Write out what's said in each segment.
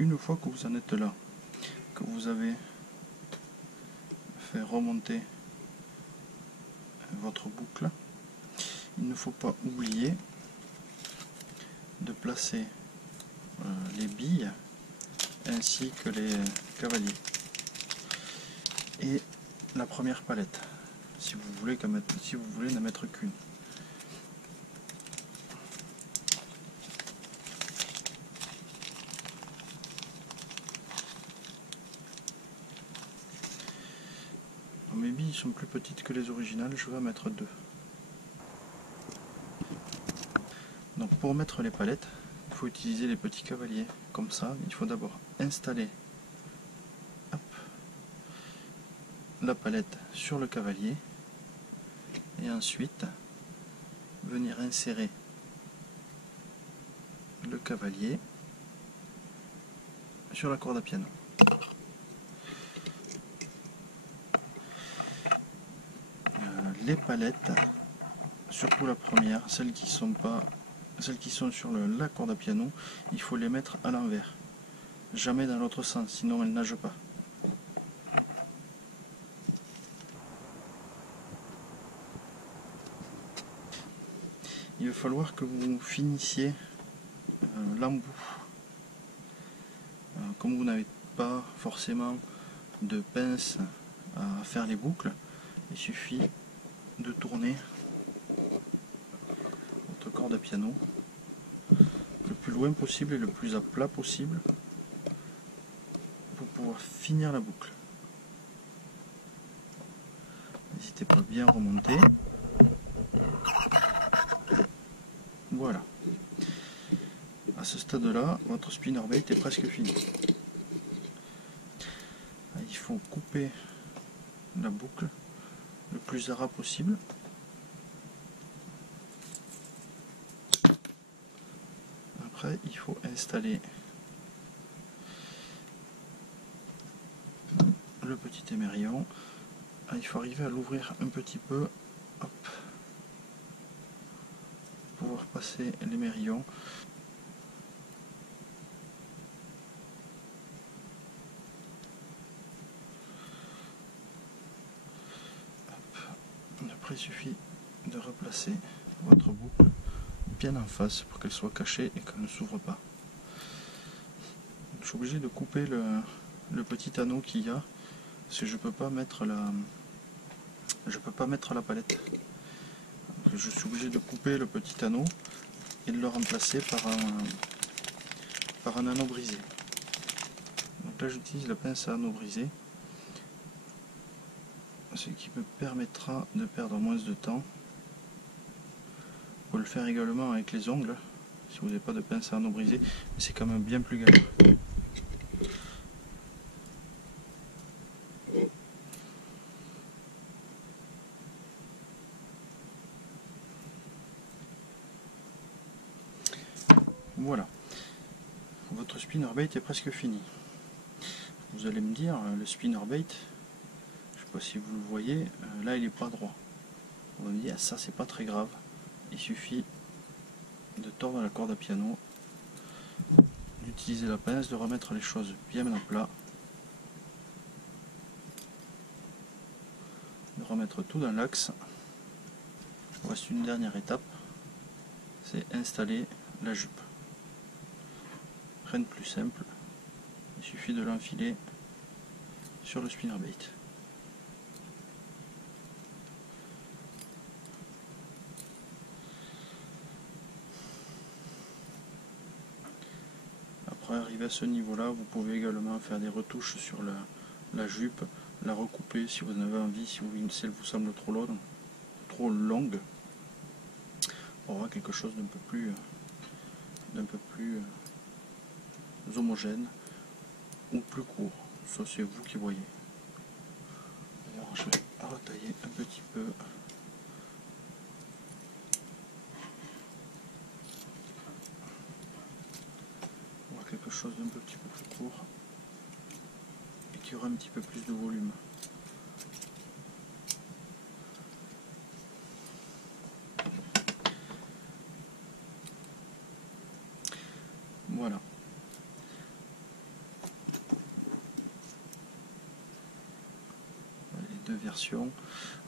une fois que vous en êtes là, que vous avez fait remonter votre boucle, il ne faut pas oublier de placer les billes ainsi que les cavaliers et la première palette si vous voulez n'en mettre qu'une. Mes billes sont plus petites que les originales, je vais en mettre deux. Donc pour mettre les palettes, il faut utiliser les petits cavaliers comme ça. Il faut d'abord installer la palette sur le cavalier et ensuite venir insérer le cavalier sur la corde à piano. Les palettes, surtout la première, celles qui sont sur la corde à piano, il faut les mettre à l'envers, jamais dans l'autre sens, sinon elles ne nagent pas. Il va falloir que vous finissiez l'embout. Comme vous n'avez pas forcément de pince à faire les boucles, il suffit de tourner votre corde à piano le plus loin possible et le plus à plat possible pour pouvoir finir la boucle. N'hésitez pas à bien remonter. Voilà. À ce stade-là, votre spinnerbait est presque fini. Il faut couper la boucle le plus à ras possible. Après, il faut installer le petit émerillon. Il faut arriver à l'ouvrir un petit peu. Hop. Pour pouvoir passer l'émerillon. Après, il suffit de replacer votre boucle bien en face pour qu'elle soit cachée et qu'elle ne s'ouvre pas. Je suis obligé de couper le petit anneau qu'il y a parce que je peux pas mettre la palette. Donc, je suis obligé de couper le petit anneau et de le remplacer par un anneau brisé. Donc là j'utilise la pince à anneau brisé, ce qui me permettra de perdre moins de temps. Vous pouvez le faire également avec les ongles si vous n'avez pas de pince à anneau brisé, mais c'est quand même bien plus galère. Voilà, votre spinnerbait est presque fini. Vous allez me dire, le spinnerbait, je ne sais pas si vous le voyez, là il n'est pas droit. On va me dire, ça c'est pas très grave, il suffit de tordre la corde à piano, d'utiliser la pince, de remettre les choses bien à plat, de remettre tout dans l'axe. Il reste une dernière étape, c'est installer la jupe. Rien de plus simple, il suffit de l'enfiler sur le spinnerbait. Après, arrivé à ce niveau-là, vous pouvez également faire des retouches sur la jupe, la recouper si vous en avez envie, si elle vous semble trop longue, pour avoir quelque chose d'un peu plus homogène ou plus court. Ça c'est vous qui voyez. Alors je vais retailler un petit peu. Avoir quelque chose d'un petit peu plus court et qui aura un petit peu plus de volume. Voilà. version.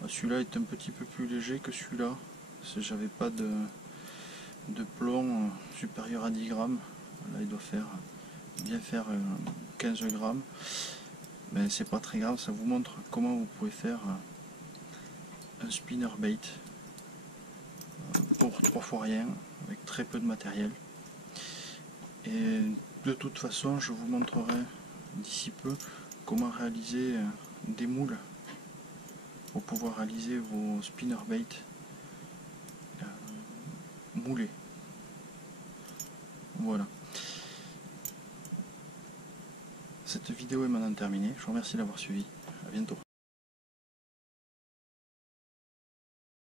Celui-là est un petit peu plus léger que celui-là, parce que j'avais pas de plomb supérieur à 10 grammes. Là il doit bien faire 15 grammes, mais c'est pas très grave, ça vous montre comment vous pouvez faire un spinnerbait pour 3 fois rien, avec très peu de matériel. Et de toute façon, je vous montrerai d'ici peu comment réaliser des moules pour pouvoir réaliser vos spinnerbaits moulés. Voilà. Cette vidéo est maintenant terminée. Je vous remercie d'avoir suivi. À bientôt.